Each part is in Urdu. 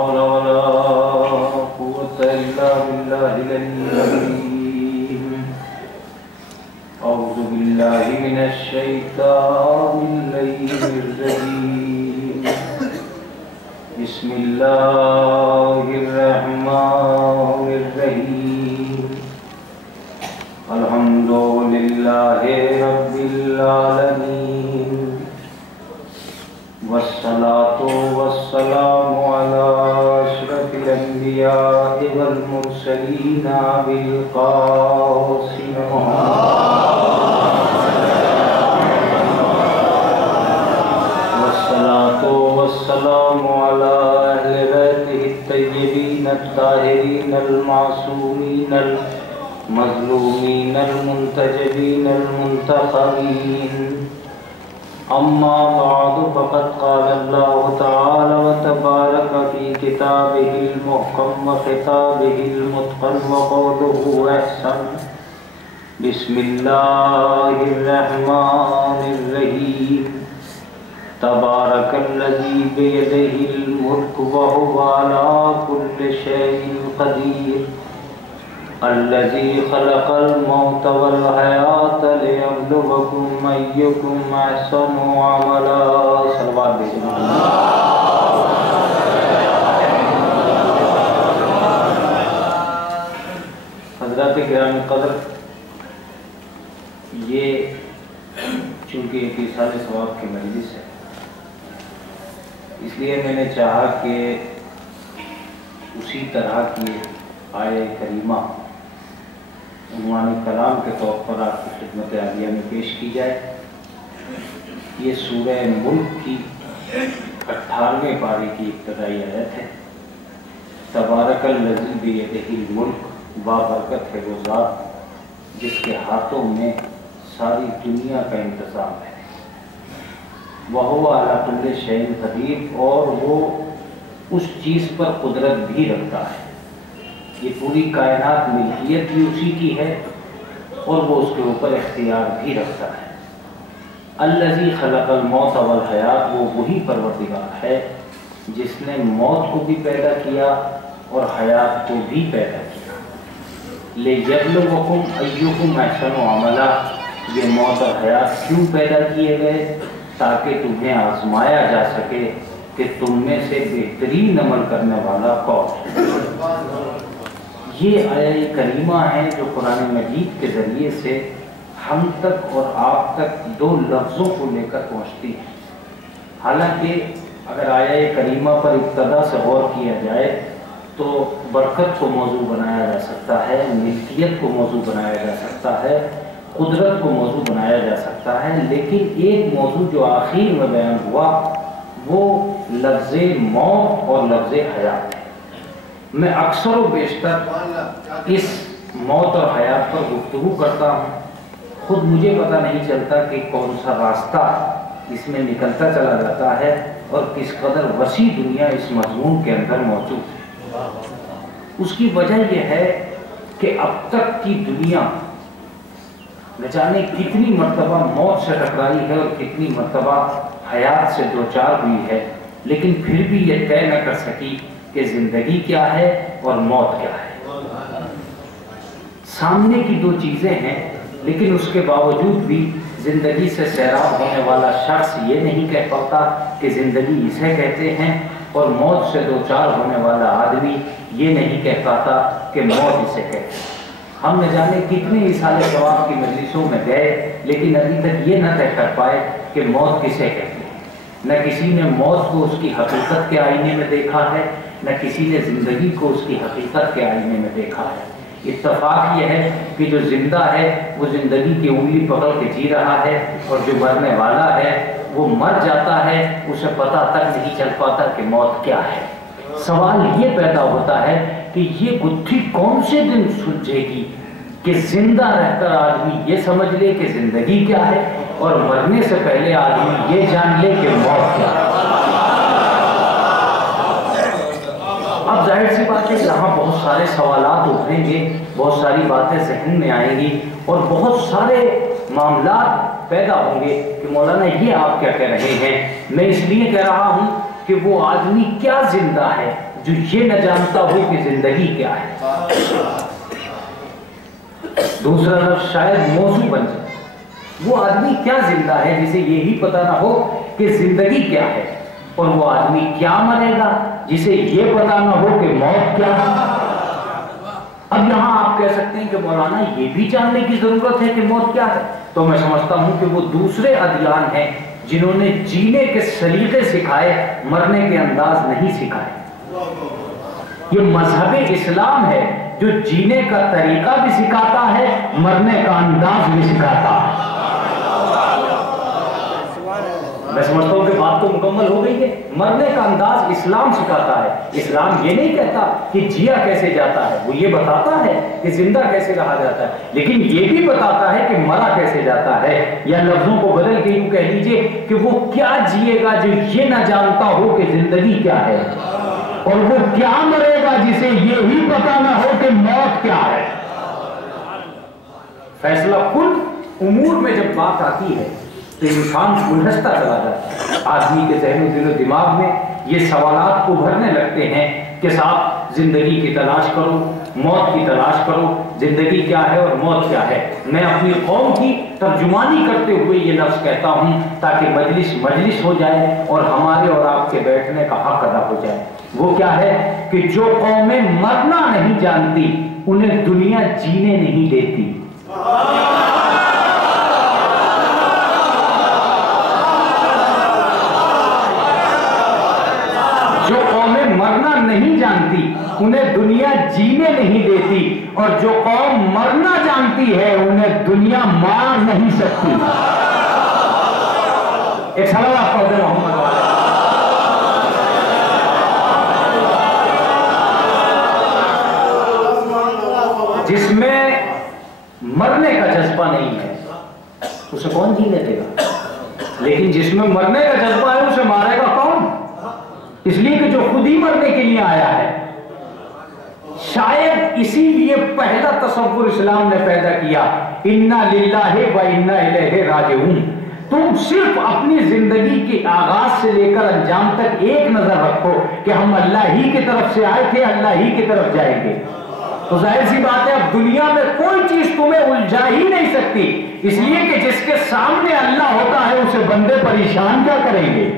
حول ولا قوة إلا بالله العلي العظيم. أعوذ بالله من الشيطان اللعين الرجيم. بسم الله الرحمن الرحيم. الحمد لله رب العالمين، والصلاة والسلام على أشرف الأنبياء والمرسلين أبي القاسم والصلاة والسلام على أهل بيته الطيبين الطاهرين المعصومين المظلومين المنتجبين المنتخبين. أما بعد فقد قال الله تعالى وتبارك في كتابه المحكم وخطابه المتقن وقوله أحسن. بسم الله الرحمن الرحيم. تبارك الذي بيده الملك وهو على كل شيء قدير. الذي خلق الموت والحياة ليبلوكم أيكم أحسن عملا. صلوات بھیجنا. حضرات کرام قدر، یہ چونکہ ایک ایصال ثواب کی مجلس ہے، اس لیے میں نے چاہا کہ اسی طرح کی آیہ کریمہ عنوان کلام کے طور پر آپ کی خدمت عالیہ میں پیش کی جائے. یہ سورہ ملک کی 18ویں پارے کی ابتدائی آیت ہے. تبارک الذی بیدہ الملک، بابرکت ہے وہ ذات جس کے ہاتھوں میں ساری دنیا کا انتظام ہے. وَهُوَ عَلَى كُلِّ شَيْءٍ قَدِيرٌ، اور وہ اس چیز پر قدرت بھی رکھتا ہے. یہ پوری کائنات ملکیت بھی اسی کی ہے اور وہ اس کے اوپر اختیار بھی رکھتا ہے. الذی خلق الموت والحیات، وہ وہی پروردگار ہے جس نے موت کو بھی پیدا کیا اور حیات کو بھی پیدا کیا. لیبلوکم ایکم احسن عملا، یہ موت اور حیات کیوں پیدا کیے گئے؟ تاکہ تمہیں آزمایا جا سکے کہ تم میں سے بہترین عمل کرنے والا کون ہے. یہ آیہ کریمہ ہے جو قرآن مجید کے ذریعے سے ہم تک اور آپ تک دو لفظوں کو لے کر پہنچتی ہے. حالانکہ اگر آیہ کریمہ پر ابتدا سے غور کیا جائے تو برکت کو موضوع بنایا جا سکتا ہے، ملکیت کو موضوع بنایا جا سکتا ہے، قدرت کو موضوع بنایا جا سکتا ہے، لیکن ایک موضوع جو آخر میں بیان ہوا وہ لفظ موت اور لفظ حیات ہے. میں اکثر و بیشتر اس موت اور حیات پر گفتگو کرتا ہوں، خود مجھے پتہ نہیں چلتا کہ کون سا راستہ اس میں نکلتا چلا جاتا ہے اور کس قدر وسیع دنیا اس مضمون کے اندر موجود ہے. اس کی وجہ یہ ہے کہ اب تک کی دنیا نہ جانے کتنی مرتبہ موت سے ٹکرائی ہے اور کتنی مرتبہ حیات سے دوچار ہوئی ہے، لیکن پھر بھی یہ طے نہ کر سکی کہ زندگی کیا ہے اور موت کیا ہے. سامنے کی دو چیزیں ہیں، لیکن اس کے باوجود بھی زندگی سے سیراب ہونے والا شخص یہ نہیں کہہ پاتا کہ زندگی اسے کہتے ہیں، اور موت سے دوچار ہونے والا آدمی یہ نہیں کہہ پاتا کہ موت اسے کہتے ہیں. ہم نہ جانے کتنے ایصال ثواب کی مجلسوں میں گئے، لیکن ابھی تک یہ نہ طے کر پائے کہ موت کسے کہتے ہیں. نہ کسی نے موت کو اس کی حقیقت کے آئینے میں دیکھا ہے، نہ کسی نے زندگی کو اس کی حقیقت کے آئینے میں دیکھا ہے. اتفاق یہ ہے کہ جو زندہ ہے وہ زندگی کی انگلی پکڑ کے جی رہا ہے، اور جو مرنے والا ہے وہ مر جاتا ہے، اسے پتہ تک نہیں چل پاتا کہ موت کیا ہے. سوال یہ پیدا ہوتا ہے کہ یہ گتھی کون سے دن سلجھے گی کہ زندہ رہ کر آدمی یہ سمجھ لے کہ زندگی کیا ہے، اور مرنے سے پہلے آدمی یہ جان لے کہ موت کیا ہے. اب ظاہر سی بات ہے یہاں بہت سارے سوالات ابھریں گے، بہت ساری باتیں ذہن میں آئیں گی، اور بہت سارے معاملات پیدا ہوں گے کہ مولانا یہ آپ کیا کہہ رہے ہیں. میں اس لیے کہہ رہا ہوں کہ وہ آدمی کیا زندہ ہے، جو یہ نہ جانتا ہو کہ زندگی کیا ہے۔ دوسرا لفظ شاید موضوع بن جائے، وہ آدمی کیا زندہ ہے جسے یہی پتا نہ ہو کہ زندگی کیا ہے، اور وہ آدمی کیا مرے گا جسے یہ پتا نہ ہو کہ موت کیا ہے۔ اب یہاں آپ کہہ سکتے ہیں کہ مولانا یہ بھی جاننے کی ضرورت ہے کہ موت کیا ہے، تو میں سمجھتا ہوں کہ وہ دوسرے ادیان ہیں جنہوں نے جینے کے سلیقے سکھائے، مرنے کے انداز نہیں سکھائے۔ یہ مذہب اسلام ہے جو جینے کا طریقہ بھی سکھاتا ہے، مرنے کا انداز بھی سکھاتا ہے۔ میں سمجھتا ہوں کہ بات تو مکمل ہو گئی ہے۔ مرنے کا انداز اسلام سکھاتا ہے۔ اسلام یہ نہیں کہتا کہ جیا کیسے جاتا ہے، وہ یہ بتاتا ہے کہ زندہ کیسے رہا جاتا ہے، لیکن یہ بھی بتاتا ہے کہ مرا کیسے جاتا ہے، یا لفظوں کو بدل کے یوں کہہ لیجئے کہ وہ کیا جیے گا جو یہ نہ جانتا ہو کہ زندگی کیا ہے، اور وہ کیا مرے گا جسے یہی پتا نہ ہو کہ موت کیا ہے۔ فیصلہ کن امور میں جب بات آتی ہے تو انسان الجھتا چلا جاتا ہے۔ آدمی کے ذہن و دل و دماغ میں یہ سوالات ابھرنے لگتے ہیں کہ صاحب زندگی کی تلاش کرو، موت کی تلاش کرو، زندگی کیا ہے اور موت کیا ہے۔ میں اپنی قوم کی ترجمانی کرتے ہوئے یہ لفظ کہتا ہوں تاکہ مجلس ہو جائے اور ہمارے اور آپ کے بیٹھنے کا حق ادا ہو جائے۔ وہ کیا ہے کہ جو قومیں مرنا نہیں جانتی انہیں دنیا جینے نہیں دیتی۔ جو قومیں مرنا نہیں جانتی انہیں دنیا جینے نہیں دیتی، اور جو قوم مرنا جانتی ہے انہیں دنیا مار نہیں سکتی۔ ایک صلوات پڑھ دیں محمد والے۔ جس میں مرنے کا جذبہ نہیں ہے اسے کون جینے دے گا، لیکن جس میں مرنے کا جذبہ ہے اسے مارے گا کون؟ اس لیے کہ جو خود ہی مرنے کے لیے آیا ہے۔ شاید اسی لیے پہلا تصور اسلام نے پیدا کیا، انا للہ و انا الیہ راجعون۔ تم صرف اپنی زندگی کے آغاز سے لے کر انجام تک ایک نظر رکھو کہ ہم اللہ ہی کی طرف سے آئے تھے، اللہ ہی کی طرف جائیں گے۔ تو ظاہر سی بات ہے اب دنیا میں کوئی چیز تمہیں الجھا ہی نہیں سکتی، اس لیے کہ جس کے سامنے اللہ ہوتا ہے اسے بندے پریشان کیا کریں گے؟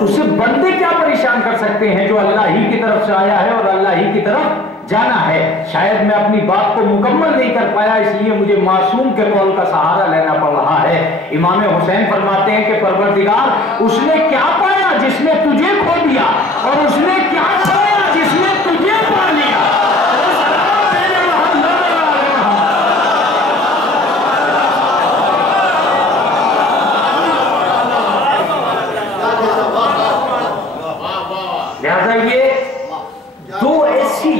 اسے بندے کیا پریشان کر سکتے ہیں جو اللہ ہی کی طرف سے آیا ہے اور اللہ ہی کی طرف جانا ہے۔ شاید میں اپنی بات کو مکمل نہیں کر پایا، اس لیے مجھے معصوم کے قول کا سہارا لینا پڑ رہا ہے۔ امام حسین فرماتے ہیں کہ پروردگار اس نے کیا پایا جس نے تجھے کھو دیا، اور اس نے کیا پایا جس نے تجھے پا لیا۔ لہذا یہ دو ایسی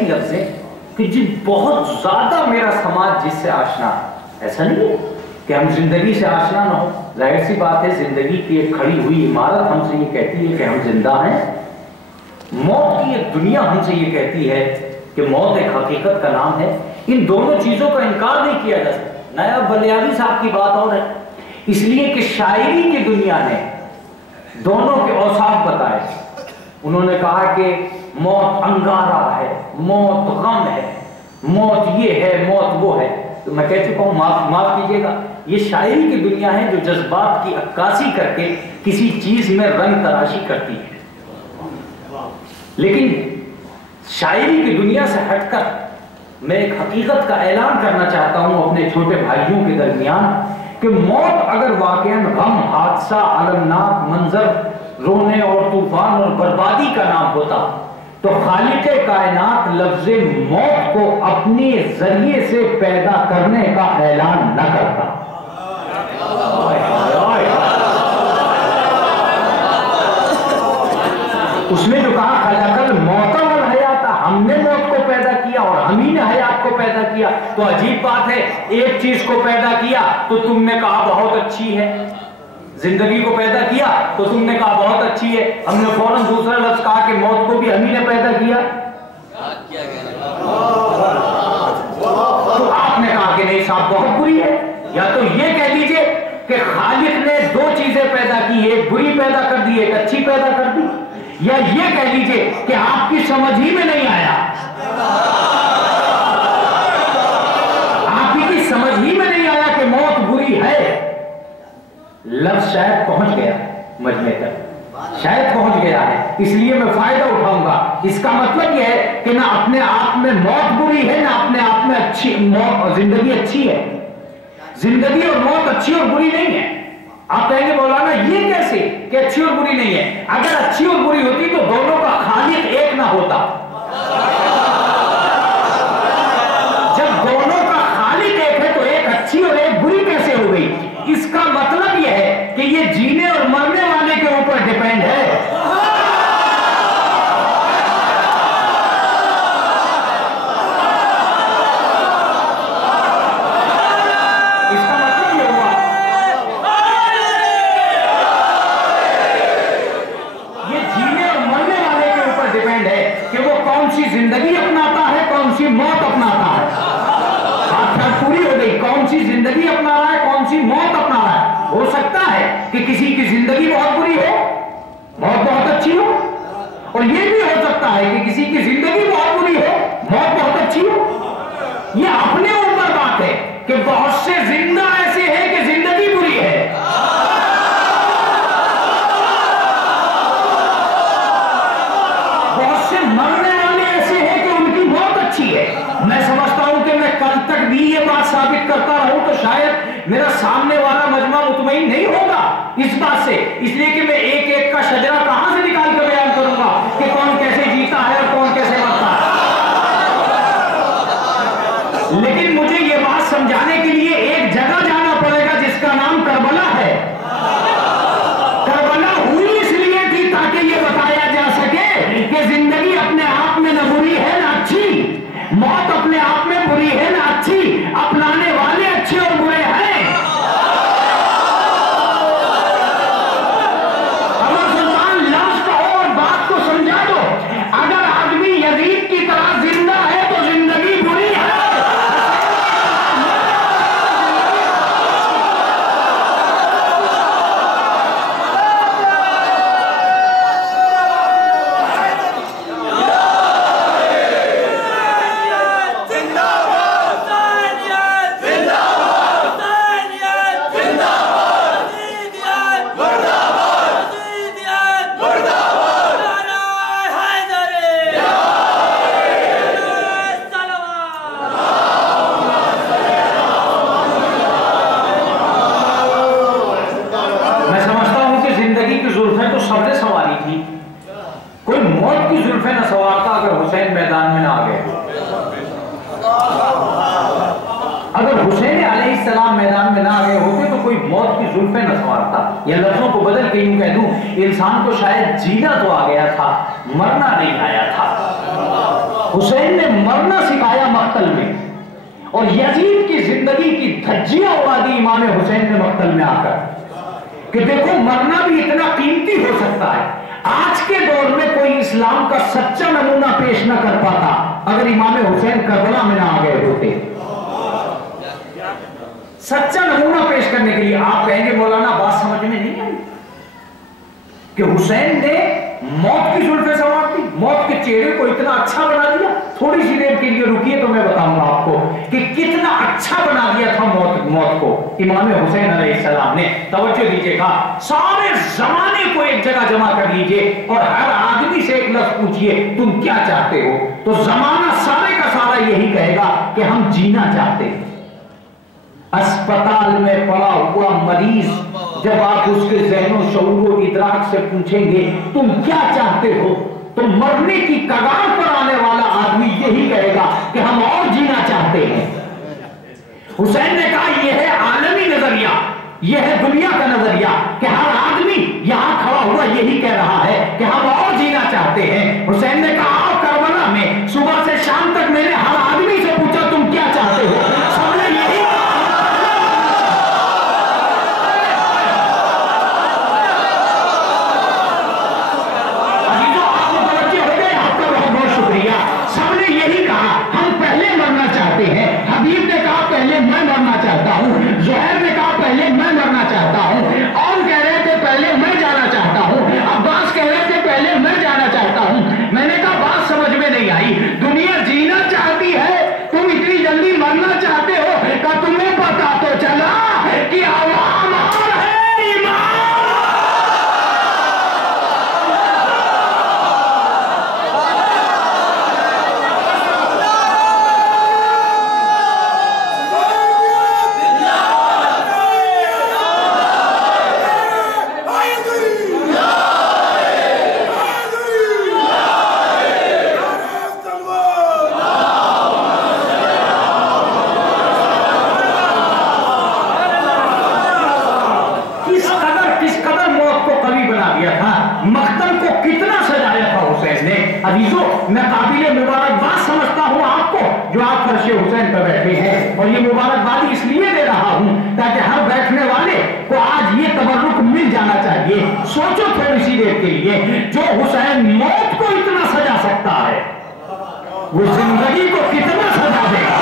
لفظ ہیں کہ جن بہت زیادہ میرا سماج جس سے آشنا ہے۔ ایسا نہیں ہے کہ ہم زندگی سے آشنا نہ ہو، ظاہر سی بات ہے زندگی کی ایک کھڑی ہوئی عمارت ہم سے یہ کہتی ہے کہ ہم زندہ ہیں، موت کی ایک دنیا ہم سے یہ کہتی ہے کہ موت ایک حقیقت کا نام ہے۔ ان دونوں چیزوں کا انکار نہیں کیا جا سکتا۔ نایاب بلیابی صاحب کی بات اور ہے، اس لیے کہ شاعری کی دنیا نے دونوں کے اوصاف بتائے۔ انہوں نے کہا کہ موت انگارہ ہے، موت غم ہے، موت یہ ہے، موت وہ ہے۔ تو میں کہہ چکا ہوں، معاف کیجیے گا، یہ شاعری کی دنیا ہے جو جذبات کی عکاسی کر کے کسی چیز میں رنگ تراشی کرتی ہے۔ لیکن شاعری کی دنیا سے ہٹ کر میں ایک حقیقت کا اعلان کرنا چاہتا ہوں اپنے چھوٹے بھائیوں کے درمیان کہ موت اگر واقعاً غم، حادثہ، المناک منظر، رونے اور طوفان اور بربادی کا نام ہوتا تو خالق کائنات لفظ موت کو اپنے ذریعے سے پیدا کرنے کا اعلان نہ کرتا۔ اس نے جو کہا خلق الموت والحیات، ہم نے موت کو پیدا کیا اور ہم ہی نے حیات کو پیدا کیا، تو عجیب بات ہے ایک چیز کو پیدا کیا تو تم نے کہا بہت اچھی ہے، زندگی کو پیدا کیا تو تم نے کہا بہت اچھی ہے، ہم نے فوراً دوسرا لفظ کہا کہ موت کو بھی ہم ہی نے پیدا کیا، تو آپ نے کہا کہ نہیں صاحب بہت بری ہے۔ یا تو یہ کہہ لیجئے کہ خالق نے دو چیزیں پیدا کی، ایک بری پیدا کر دی، ایک اچھی پیدا کر دی؟ یا یہ کہہ لیجئے کہ آپ کی سمجھ ہی میں نہیں آیا، آپ کی سمجھ ہی میں نہیں آیا کہ موت بری ہے؟ لفظ شاید پہنچ گیا مجمع تک، شاید پہنچ گیا ہے، اس لیے میں فائدہ اٹھاؤں گا۔ اس کا مطلب یہ ہے کہ نہ اپنے آپ میں موت بری ہے، نہ اپنے آپ میں زندگی اچھی ہے۔ زندگی اور موت اچھی اور بری نہیں ہے۔ آپ کہیں گے مولانا یہ کیسے کہ اچھی اور بری نہیں ہے؟ اگر اچھی اور بری ہوتی تو دونوں کا خالق ایک نہ ہوتا۔ جب دونوں کا خالق ایک ہے تو ایک اچھی اور ایک بری کیسے ہو گئی؟ اس کا مطلب یہ ہے کہ یہ جینے اور مرنے والے کے اوپر ڈیپینڈ ہے۔ زندگی اپناتا ہے، کون سی موت اپناتا ہے۔ بات پوری ہو گئی، کون سی زندگی اپنا رہا ہے، کون سی موت اپنا رہا ہے۔ ہو سکتا ہے کہ کسی کی زندگی بہت بری ہو، موت بہت اچھی ہو، اور یہ بھی ہو سکتا ہے کہ کسی کی زندگی بہت بری ہو، موت بہت اچھی ہو۔ یہ اپنے اوپر بات ہے کہ بہت سے زندہ ایسے ہیں کہ زندگی بری ہے، بہت سے مرنے ہے۔ میں سمجھتا ہوں کہ میں کل تک بھی یہ بات ثابت کرتا رہوں تو شاید میرا سامنے والا مجمع مطمئن نہیں ہوگا اس بات سے، اس لیے کہ میں ایک ایک کا شجرہ کہاں سے نکال کر بیان کروں گا کہ کون کیسے جیتا ہے اور کون کیسے مرتا ہے۔ لیکن مجھے یہ بات سمجھانے کے لیے ایک جگہ جانا پڑے گا جس کا نام کربلا ہے۔ کربلا ہوئی اس لیے تھی تاکہ یہ بتایا جا سکے کہ زندگی اپنے آپ میں نہ بری ہے نہ اچھی، موت اپنے آپ میں بری ہے نہ اچھی، اپنانے والے اچھے اور برے ہیں۔ امر سلطان لفظ کہو اور بات کو سمجھا دو، اگر آدمی یزید کی طرح زندہ ہے تو زندگی بری ہے۔ یا لفظوں کو بدل کے یوں کہہ دوں، انسان کو شاید جینا تو آ گیا تھا، مرنا نہیں آیا تھا۔ حسین نے مرنا سکھایا مقتل میں، اور یزید کی زندگی کی دھجیاں اڑا دی امام حسین نے مقتل میں آ کر کہ دیکھو مرنا بھی اتنا قیمتی ہو سکتا ہے۔ آج کے دور میں کوئی اسلام کا سچا نمونہ پیش نہ کر پاتا اگر امام حسین کربلا میں نہ آ گئے ہوتے۔ سچا نمونہ پیش کرنے کے لیے آپ کہیں گے مولانا بات سمجھ میں نہیں آئی کہ حسین نے موت کی زلفیں سنوار دی، موت کے چہرے کو اتنا اچھا بنا دیا۔ تھوڑی سی دیر کے لیے رکیے تو میں بتاؤں گا آپ کو کہ کتنا اچھا بنا دیا تھا موت کو امام حسین علیہ السلام نے۔ توجہ دیجیے گا، سارے زمانے کو ایک جگہ جمع کر لیجیے اور ہر آدمی سے ایک لفظ پوچھئے تم کیا چاہتے ہو، تو زمانہ سارے کا سارا یہی کہے گا کہ ہم جینا چاہتے ہیں۔ اسپتال میں پڑا ہوا مریض جب آپ اس کے ذہن و شعور و ادراک سے پوچھیں گے تم کیا چاہتے ہو، تو مرنے کی کگار پر آنے والا آدمی یہی کہے گا کہ ہم اور جینا چاہتے ہیں۔ حسین نے کہا یہ ہے عالمی نظریہ، یہ ہے دنیا کا نظریہ کہ ہر آدمی یہاں کھڑا ہوا یہی کہہ رہا ہے کہ ہم اور جینا چاہتے ہیں۔ حسین نے کہا آؤ کربلا میں صبح سے شام تک میں نے ہر آدمی سے پوچھا تم کیا چاہتے ہو، سب نے یہی زہر نے کہا پہلے میں مرنا چاہتا ہوں، اور مقتل کو کتنا سجایا تھا حسین نے. عزیزو میں قابل مبارکباد سمجھتا ہوں آپ کو جو آپ فرش حسین پر بیٹھے ہیں, اور یہ مبارکباد اس لیے دے رہا ہوں تاکہ ہر بیٹھنے والے کو آج یہ تبرک مل جانا چاہیے. سوچو تھوڑی سی دیر کے لیے, جو حسین موت کو اتنا سجا سکتا ہے وہ زندگی کو کتنا سجا دے گا,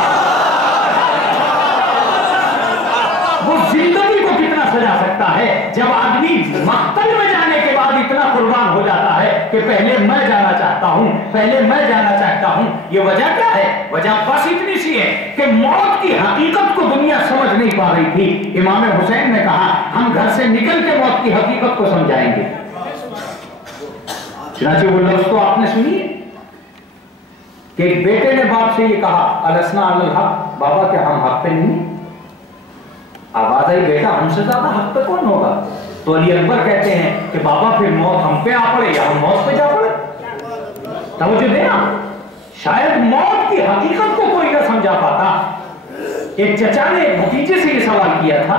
وہ زندگی کو کتنا سجا سکتا ہے. جب آدمی مقتل میں جانے کے بعد اتنا قربان ہو جاتا ہے کہ پہلے میں جانا چاہتا ہوں, پہلے میں جانا چاہتا ہوں. یہ وجہ کیا ہے؟ وجہ بس اتنی سی ہے کہ موت کی حقیقت کو دنیا سمجھ نہیں پا رہی تھی. امام حسین نے کہا ہم گھر سے نکل کے موت کی حقیقت کو سمجھائیں گے. چنانچہ وہ لفظ تو آپ نے سنی ہے کہ ایک بیٹے نے باپ سے یہ کہا السنا علی الحق, بابا کیا ہم حق پہ نہیں؟ آواز آئی بیٹا ہم سے زیادہ حق پہ کون ہوگا؟ تو علی اکبر کہتے ہیں کہ بابا پھر موت ہم پہ آ پڑے یا ہم موت پہ جا پڑے. توجہ دینا, شاید موت کی حقیقت کو کوئی نہ سمجھا پاتا. ایک چچا نے بھتیجے سے یہ سوال کیا تھا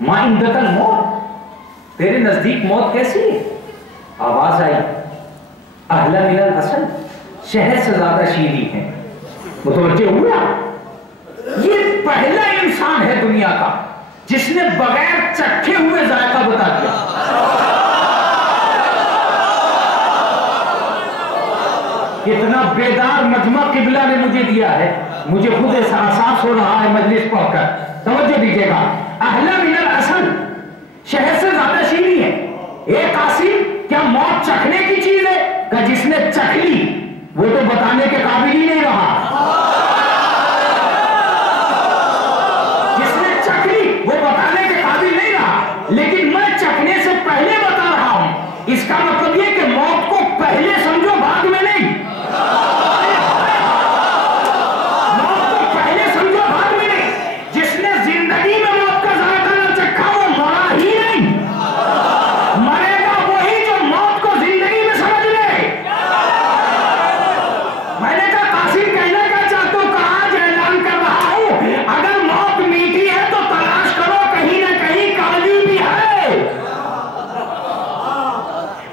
ما عندک الموت, تیرے نزدیک موت کیسی ہے؟ آواز آئی احلی من العسل, شہد سے زیادہ شیریں ہیں. متوجہ ہوا؟ یہ پہلا انسان ہے دنیا کا جس نے بغیر چکھے ہوئے ذائقہ بتا دیا. کتنا بیدار مجمع قبلہ نے مجھے دیا ہے, مجھے خود احساس ہو رہا ہے مجلس پڑھ کر. توجہ دیجیے گا, احلی من العسل, شہد سے زیادہ شیریں ہے. ایک قاسم کیا موت چکھنے کی چیز ہے؟ کہ جس نے چکھ لی وہ تو بتانے کے قابل ہی نہیں رہا. جس نے چکھ لی وہ بتانے کے قابل نہیں رہا. لیکن میں چکھنے سے پہلے بتا رہا ہوں. اس کا مطلب یہ کہ موت کو پہلے سمجھو بعد میں نہیں. موت کو پہلے سمجھو بعد میں نہیں. جس نے زندگی میں موت کا ذائقہ نہ چکھا وہ مرا ہی نہیں. مرے گا وہی جو موت کو زندگی میں سمجھ لے. میں نے کہا قاسم کہنے کا چاہتا ہوں کہ آج اعلان کر رہا ہوں اگر موت میٹھی ہے تو تلاش کرو کہیں نہ کہیں کڑوی بھی ہے.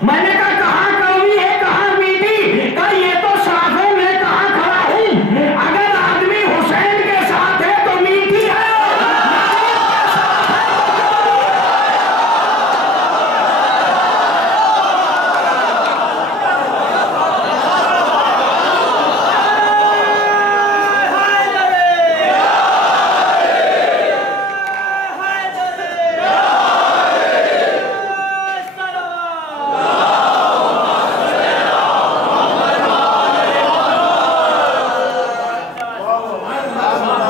میں نے کہا کہاں کڑوی ہے کہاں میٹھی؟ کہ یہ تو ساتھوں میں کہاں کھڑا ہوں. اگر آدمی حسین کے ساتھ ہے تو میٹھی ہے.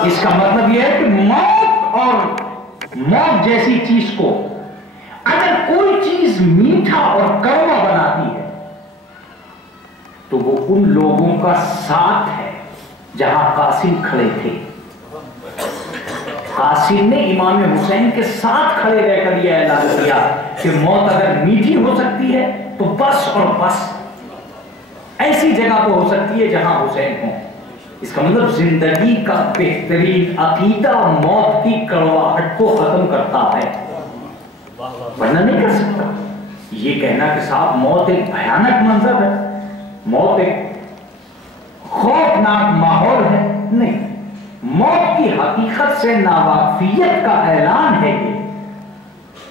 اس کا مطلب یہ ہے کہ موت اور موت جیسی چیز کو اگر کوئی چیز میٹھا اور کڑوا بناتی ہے تو وہ ان لوگوں کا ساتھ ہے جہاں قاسم کھڑے تھے. قاسم نے امام حسین کے ساتھ کھڑے رہ کر یہ اعلان کیا کہ موت اگر میٹھی ہو سکتی ہے تو بس اور بس ایسی جگہ پہ ہو سکتی ہے جہاں حسین ہوں. اس کا مطلب زندگی کا بہترین عقیدہ موت کی کڑواہٹ کو ختم کرتا ہے, ورنہ نہیں کر سکتا. یہ کہنا کہ صاحب موت ایک بھیانک منظر ہے, موت ایک خوفناک ماحول ہے, نہیں. موت کی حقیقت سے ناواقفیت کا اعلان ہے یہ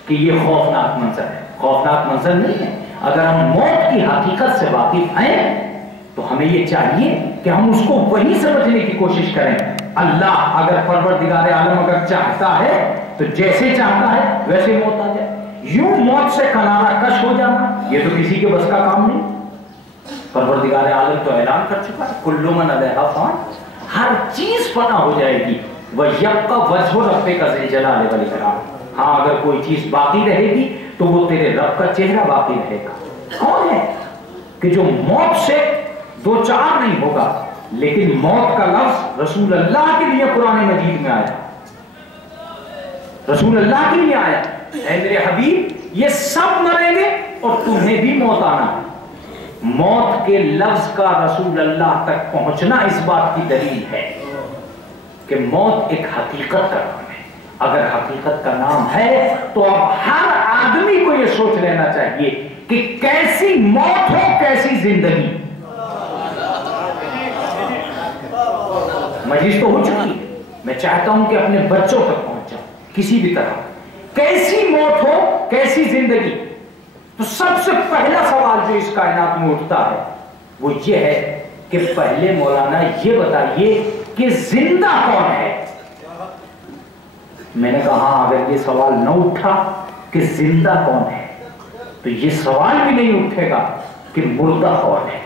کہ یہ خوفناک منظر ہے. خوفناک منظر نہیں ہے. اگر ہم موت کی حقیقت سے واقف ہیں تو ہمیں یہ چاہیے کہ ہم اس کو وہی سمجھنے کی کوشش کریں. اللہ اگر پروردگار عالم اگر چاہتا ہے تو جیسے چاہتا ہے ویسے موت آ جائے. یوں موت سے کنارہ کش ہو جانا یہ تو کسی کے بس کا کام نہیں. پروردگار عالم تو اعلان کر چکا ہے کل من علیہا فان, ہر چیز فنا ہو جائے گی. وَيَبْقَ وَجْهُ رَبِّكَ ذِي الْجَلَالِ وَالْإِكْرَامِ, ہاں اگر کوئی چیز باقی رہے گی تو وہ تیرے رب کا چہرہ باقی رہے گا. کون ہے کہ جو موت سے دو چار نہیں ہوگا؟ لیکن موت کا لفظ رسول اللہ کے لیے قرآن مجید میں آیا, رسول اللہ کے لیے آیا. اے میرے حبیب یہ سب مریں گے اور تمہیں بھی موت آنا ہے. موت کے لفظ کا رسول اللہ تک پہنچنا اس بات کی دلیل ہے کہ موت ایک حقیقت کا نام ہے. اگر حقیقت کا نام ہے تو اب ہر آدمی کو یہ سوچ لینا چاہیے کہ کیسی موت ہو کیسی زندگی. مجلس تو ہو چکی ہے، میں چاہتا ہوں کہ اپنے بچوں تک پہنچ جاؤں کسی بھی طرح. کیسی موت ہو کیسی زندگی. تو سب سے پہلا سوال جو اس کائنات میں اٹھتا ہے وہ یہ ہے کہ پہلے مولانا یہ بتائیے کہ زندہ کون ہے. میں نے کہا اگر یہ سوال نہ اٹھا کہ زندہ کون ہے تو یہ سوال بھی نہیں اٹھے گا کہ مردہ کون ہے.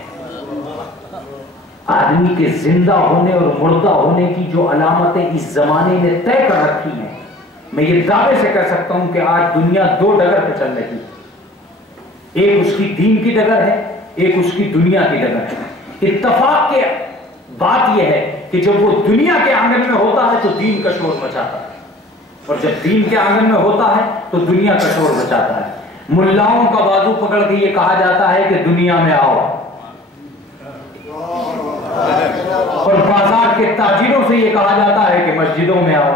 آدمی کے زندہ ہونے اور مردہ ہونے کی جو علامتیں اس زمانے نے طے کر رکھی ہیں، میں یہ دعوے سے کہہ سکتا ہوں کہ آج دنیا دو ڈگر پہ چل رہی ہے. ایک اس کی دین کی ڈگر ہے، ایک اس کی دنیا کی ڈگر ہے. اتفاق کے بات یہ ہے کہ جب وہ دنیا کے آنگن میں ہوتا ہے تو دین کا شور مچاتا ہے، اور جب دین کے آنگن میں ہوتا ہے تو دنیا کا شور مچاتا ہے. ملاؤں کا بازو پکڑ کے یہ کہا جاتا ہے کہ دنیا میں آؤ، اور بازار کے تاجروں سے یہ کہا جاتا ہے کہ مسجدوں میں آؤ.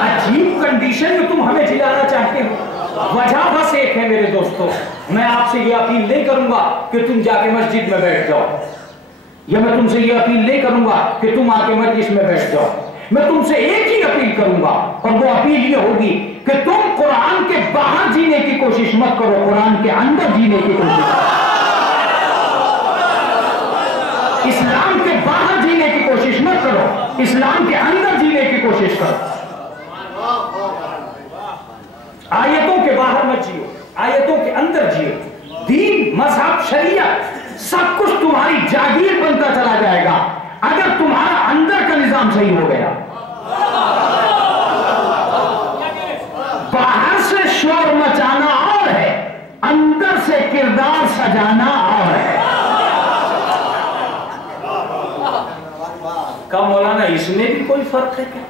عجیب کنڈیشن میں تم ہمیں جلانا چاہتے ہو. وجہ بس ایک ہے میرے دوستو، میں آپ سے یہ اپیل نہیں کروں گا کہ تم جا کے مسجد میں بیٹھ جاؤ، یا میں تم سے یہ اپیل نہیں کروں گا کہ تم آ کے مجلس میں بیٹھ جاؤ. میں تم سے ایک ہی اپیل کروں گا، اور وہ اپیل یہ ہوگی کہ تم قرآن کے باہر جینے کی کوشش مت کرو، قرآن کے اندر جینے کی کوشش کرو. اسلام کے باہر جینے کی کوشش مت کرو، اسلام کے اندر جینے کی کوشش کرو. آیتوں کے باہر مت جیو، آیتوں کے اندر جیو. دین، مذہب، شریعت سب کچھ تمہاری جاگیر بنتا چلا جائے گا اگر تمہارا اندر کا نظام صحیح ہو گیا. باہر سے شور مچانا اور ہے، اندر سے کردار سجانا اور ہے. کہا مولانا اس میں بھی کوئی فرق ہے کیا؟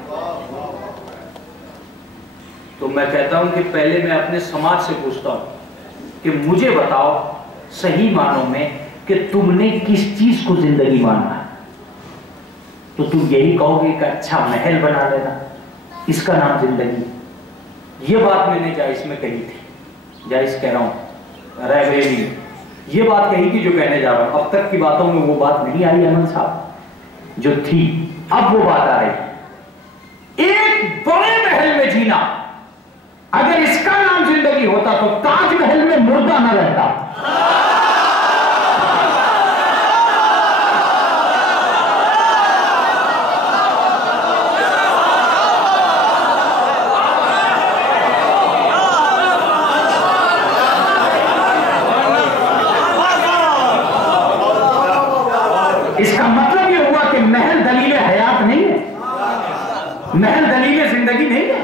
تو میں کہتا ہوں کہ پہلے میں اپنے سماج سے پوچھتا ہوں کہ مجھے بتاؤ صحیح معنوں میں کہ تم نے کس چیز کو زندگی مانا ہے. تو تم یہی کہو گے کہ اچھا محل بنا لینا، اس کا نام زندگی. یہ بات میں نے جائز میں کہی تھی، جائز کہہ رہا ہوں، رہ گئے نہیں. یہ بات کہی تھی جو کہنے جا رہا ہوں. اب تک کی باتوں میں وہ بات نہیں آئی احمد صاحب جو تھی، اب وہ بات آ رہی. ایک بڑے محل میں جینا، اگر اس کا نام زندگی ہوتا تو تاج محل میں مردہ نہ رہتا. اس کا مطلب یہ ہوا کہ محل دلیل حیات نہیں ہے، محل دلیل زندگی نہیں ہے.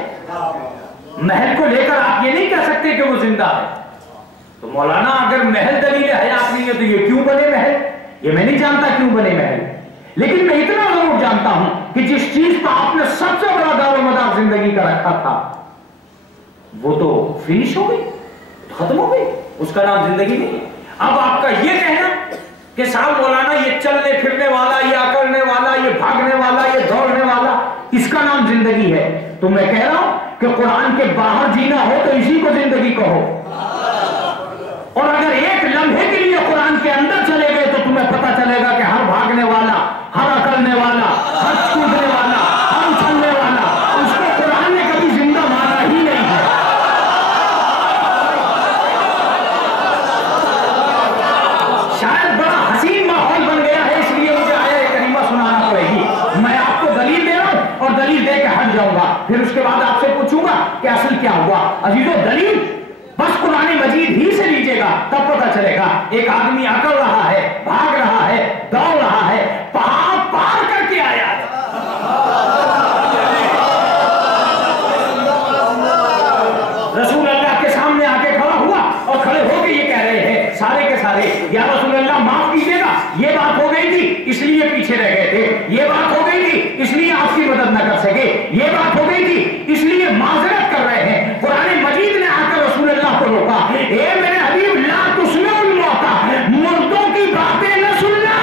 محل کو لے کر آپ یہ نہیں کہہ سکتے کہ وہ زندہ ہے. تو مولانا اگر محل دلیل حیات نہیں ہے تو یہ کیوں بنے محل؟ یہ میں نہیں جانتا کیوں بنے محل، لیکن میں اتنا ضرور جانتا ہوں کہ جس چیز پر آپ نے سب سے بڑا دار و مدار زندگی کا رکھا تھا وہ تو فنش ہو گئی، ختم ہو گئی، اس کا نام زندگی نہیں ہے. اب آپ کا یہ کہنا کہ صاحب مولانا یہ چلنے پھرنے والا، یہ اکڑنے والا، یہ بھاگنے والا، یہ دوڑنے والا، اس کا نام زندگی ہے. تو میں کہہ رہا ہوں کہ قرآن کے باہر جینا ہو تو اسی کو زندگی کہو، اور اگر ایک لمحے کے لیے قرآن کے اندر چلے گئے تو تمہیں پتہ چلے گا کہ ہر بھاگنے والا، ہر اکڑنے والا، ہر کودنے والا، ہر اچھلنے والا، اس کو قرآن نے کبھی زندہ مانا ہی نہیں ہے. شاید بڑا حسین ماحول بن گیا ہے اس لیے مجھے آیت کریمہ سنانا پڑے گی. میں آپ کو دلیل دے رہا ہوں اور دلیل دے کے ہٹ جاؤں گا، پھر اس کے بعد آپ سے پوچھوں گا کہ اصل کیا ہوا. عزیزو دلیل بس قرآن مجید ہی سے لیجئے گا تب پتہ چلے گا. ایک آدمی اکڑ رہا ہے، بھاگ رہا ہے، دوڑ رہا ہے، پہاڑ پار کر کے آیا ہے. رسول اللہ کے سامنے آ کے کھڑا ہوا اور کھڑے ہو کے یہ کہہ رہے ہیں سارے کے سارے، یا رسول اللہ معاف کیجیے گا، یہ بات ہو گئی تھی اس لیے پیچھے رہ گئے تھے، یہ بات ہو گئی تھی اس لیے آپ کی مدد نہ کر سکے، یہ بات ہو گئی تھی اس لیے معذرت کر رہے ہیں. قرآن مجید نے آ کر رسول اللہ کو روکا، اے میرے حبیب لا تسمع الموتى، مردوں کی باتیں نہ سننا.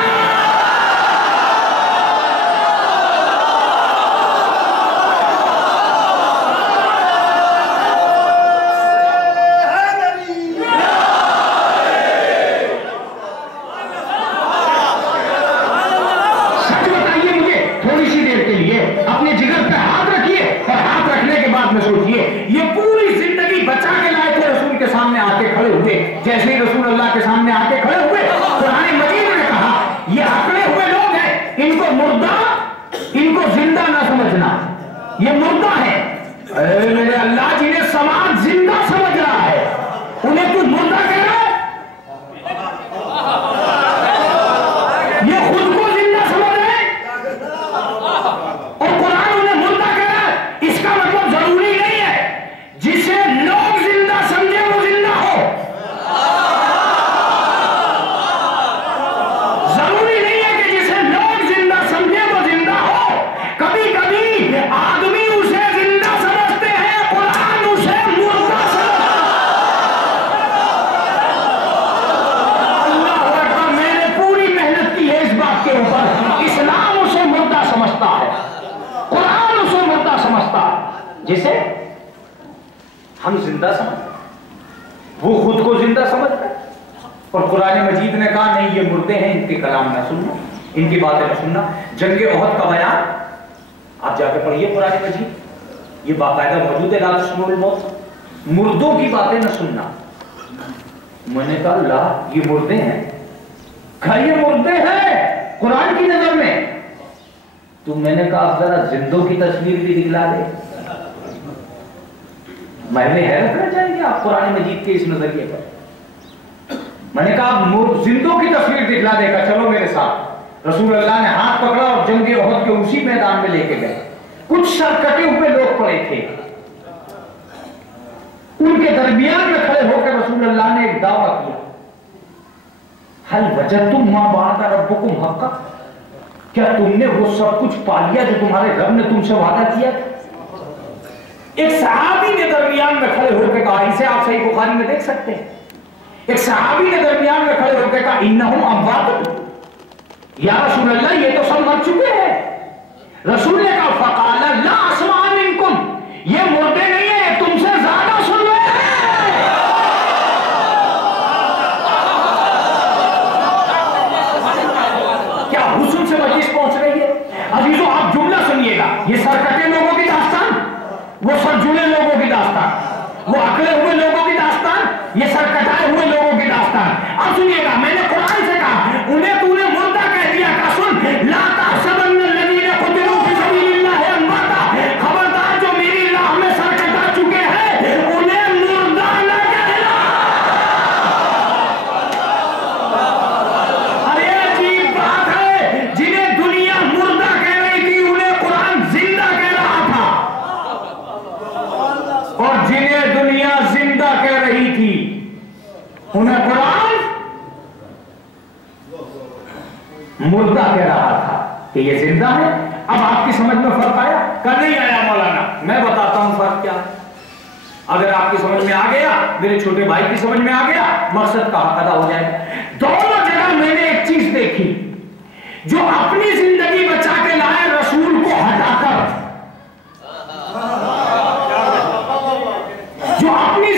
سامنے آ کے کھڑے ہوئے. جیسے ہی رسول اللہ کے سامنے آ کے کھڑے ہوئے, قرآن مجید نے کہا یہ اکڑے ہوئے لوگ ہیں, ان کو مردہ, ان کو زندہ نہ سمجھنا, یہ مردہ ہے. اے میرے اللہ, جنہیں سماج زندہ سمجھ رہا ہے انہیں تو مردہ کہہ رہا ہے. یہ خود کو زندہ سمجھ رہے ہیں اور قرآن انہیں مردہ کہہ رہا ہے. اس کا مطلب ضروری نہیں ہے جسے لوگ زندہ سمجھے وہ زندہ ہو. ضروری نہیں ہے کہ جسے لوگ زندہ سمجھے وہ زندہ ہو. کبھی کبھی آدمی اسے زندہ سمجھتے ہیں, قرآن اسے مردہ سمجھتا ہے. اللہ اکبر, میں نے پوری محنت کی ہے اس بات کے اوپر. اسلام اسے مردہ سمجھتا ہے, قرآن اسے مردہ سمجھتا ہے جسے ہم زندہ سمجھتے ہیں. وہ خود کو زندہ سمجھتا ہے اور قرآن مجید نے کہا نہیں یہ مردے ہیں, ان کے کلام نہ سننا, ان کی باتیں نہ سننا. جنگ احد کا بیان آپ جا کے پڑھیے قرآن مجید, یہ باقاعدہ موجود ہے, لا تسمعوا الموت, مردوں کی باتیں نہ سننا. میں نے کہا اللہ یہ مردے ہیں, کہا یہ مردے ہیں قرآن کی نظر میں. تو میں نے کہا آپ ذرا زندوں کی تصویر بھی دکھلا دے. محل حیرت رہ جائیں گے آپ قرآن مجید کے اس نظریے پر. میں نے کہا آپ زندوں کی تصویر دکھلا دے گا, چلو میرے ساتھ. رسول اللہ نے ہاتھ پکڑا اور جنگ احد کے اسی میدان میں لے کے گئے. کچھ سرکٹے ہوئے لوگ پڑے تھے, ان کے درمیان میں کھڑے ہو کر رسول اللہ نے ایک دعویٰ کیا, حل وجدتم ما وعد ربکم حقا, کیا تم نے وہ سب کچھ پا لیا جو تمہارے رب نے تم سے وعدہ کیا تھا؟ ایک صحابی نے درمیان میں کھڑے ہو کے کہا, اسے آپ صحیح بخاری میں دیکھ سکتے ہیں, ایک صحابی نے درمیان میں کھڑے ہو کے کہا انہم اموات, یا رسول اللہ یہ تو سب مر چکے ہیں. رسول نے کہا فقال لا اسمع منکم, یہ مردے نہیں ہیں, یہ تم سے زیادہ سن رہے ہیں. کیا حسن سے مجلس پہنچ رہی ہے. عزیزو آپ جملہ سنیے گا, یہ سرکٹے لوگوں کی داستان, وہ سر جڑے لوگوں کی داستان, وہ اکڑے ہوئے لوگوں کی داستان, یہ سر کٹائے ہوئے لوگوں کی داستان. اب سنیے گا, میں نے قرآن سے کہا انہیں تو نے مردہ کہہ دیا, کہا سن لا تحسبن الذین قتلوا فی سبیل اللہ امواتا, خبردار جو میری راہ میں سر کٹا چکے ہیں انہیں مردہ نہ کہنا. ارے عجیب بات ہے, جنہیں دنیا مردہ کہہ رہی تھی انہیں قرآن زندہ کہہ رہا تھا, اور جنہیں دنیا زندہ کہہ رہی تھی انہیں قرآن مردہ کہہ رہا تھا کہ یہ زندہ ہے. اب آپ کی سمجھ میں فرق آیا کہ نہیں آیا مولانا؟ میں بتاتا ہوں فرق کیا. اگر آپ کی سمجھ میں آ گیا, میرے چھوٹے بھائی کی سمجھ میں آ گیا, مقصد کا حق ادا ہو جائے گا. دونوں جگہ میں نے ایک چیز دیکھی, جو اپنی زندگی بچا کے لائے رسول کو ہٹا کر, جو اپنی